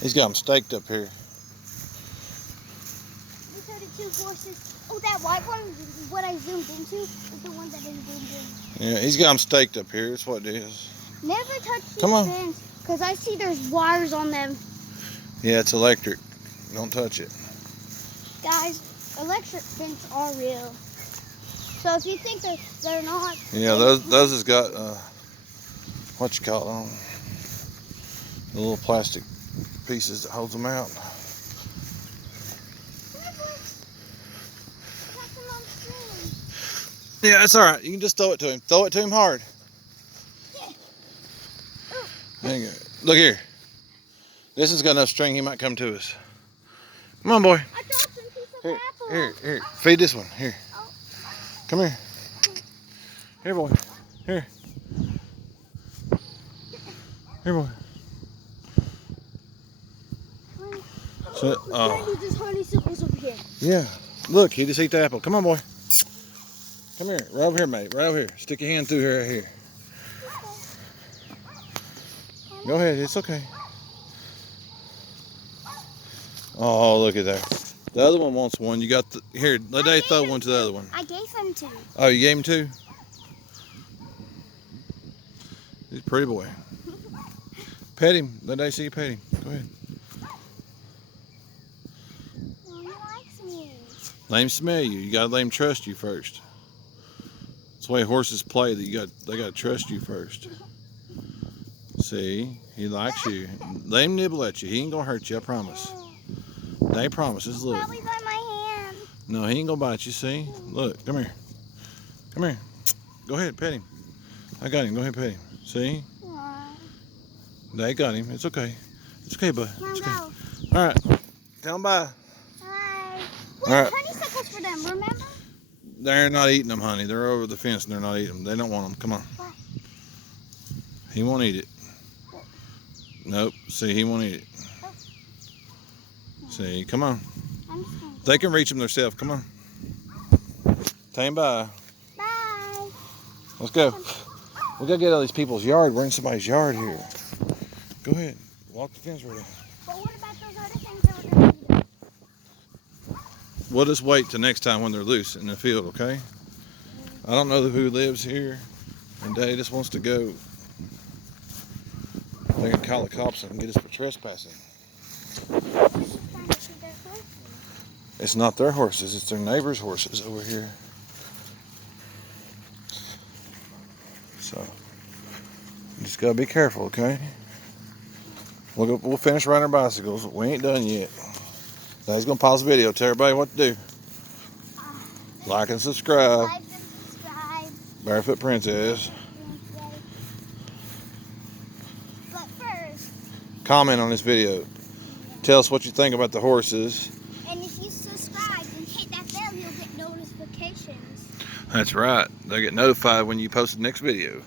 He's got them staked up here. These are the two horses. Oh, that white one, what I zoomed into, is the one that I zoomed in. Yeah, he's got them staked up here. That's what it is. Never touch these fins, because I see there's wires on them. Yeah, it's electric. Don't touch it. Guys, electric fins are real. So if you think they're not... Yeah, those has got, what you call it on? The little plastic pieces that holds them out. Yeah, it's all right. You can just throw it to him. Throw it to him hard. There you go. Look here. This has got enough string. He might come to us. Come on, boy. I dropped some piece of apple. Here. Feed this one. Here. Come here. Here, boy. Here. Here, boy. So, There's honeysuckles over here. Yeah. Look, he just ate the apple. Come on, boy. Come here. Right over here, mate. Right over here. Stick your hand through here, right here. Go ahead. It's okay. Oh, look at that. The other one wants one. You got the... Here, let Dave throw one to the other one. I gave him two. Oh, you gave him two? He's a pretty boy. Pet him. Let Dave see you pet him. Go ahead. Oh, he likes me. Let him smell you. You gotta let him trust you first. That's the way horses play. They gotta trust you first. See, he likes you. Let him nibble at you. He ain't gonna hurt you. I promise. Dave promises. Look. Probably by my hand. No, he ain't gonna bite you. See? Look. Come here. Come here. Go ahead. Pet him. I got him. Go ahead. Pet him. See? They got him. It's okay. It's okay, bud. It's okay. All right. Tell them bye. Bye. All right. Honeysuckles for them, remember? They're not eating them, honey. They're over the fence and they're not eating them. They don't want them. Come on. What? He won't eat it. Nope. See, he won't eat it. Oh. See, come on. I'm just gonna go. They can reach them themselves. Come on. Tell them bye. Bye. Let's go. We gotta get out of these people's yard. We're in somebody's yard here. Go ahead. Walk the fence right there. But what about those other things that we're going to eat? We'll just wait till next time when they're loose in the field, okay? I don't know who lives here, and Daddy just wants to go. They can call the cops and get us for trespassing. It's not their horses, it's their neighbor's horses over here. So, you just gotta be careful, okay? We'll finish riding our bicycles. We ain't done yet. Daddy's gonna pause the video. Tell everybody what to do. Like and subscribe. Like and subscribe. Barefoot Princess. But first, Comment on this video. Tell us what you think about the horses. and if you subscribe and hit that bell, you'll get notifications. That's right. They get notified when you post the next video.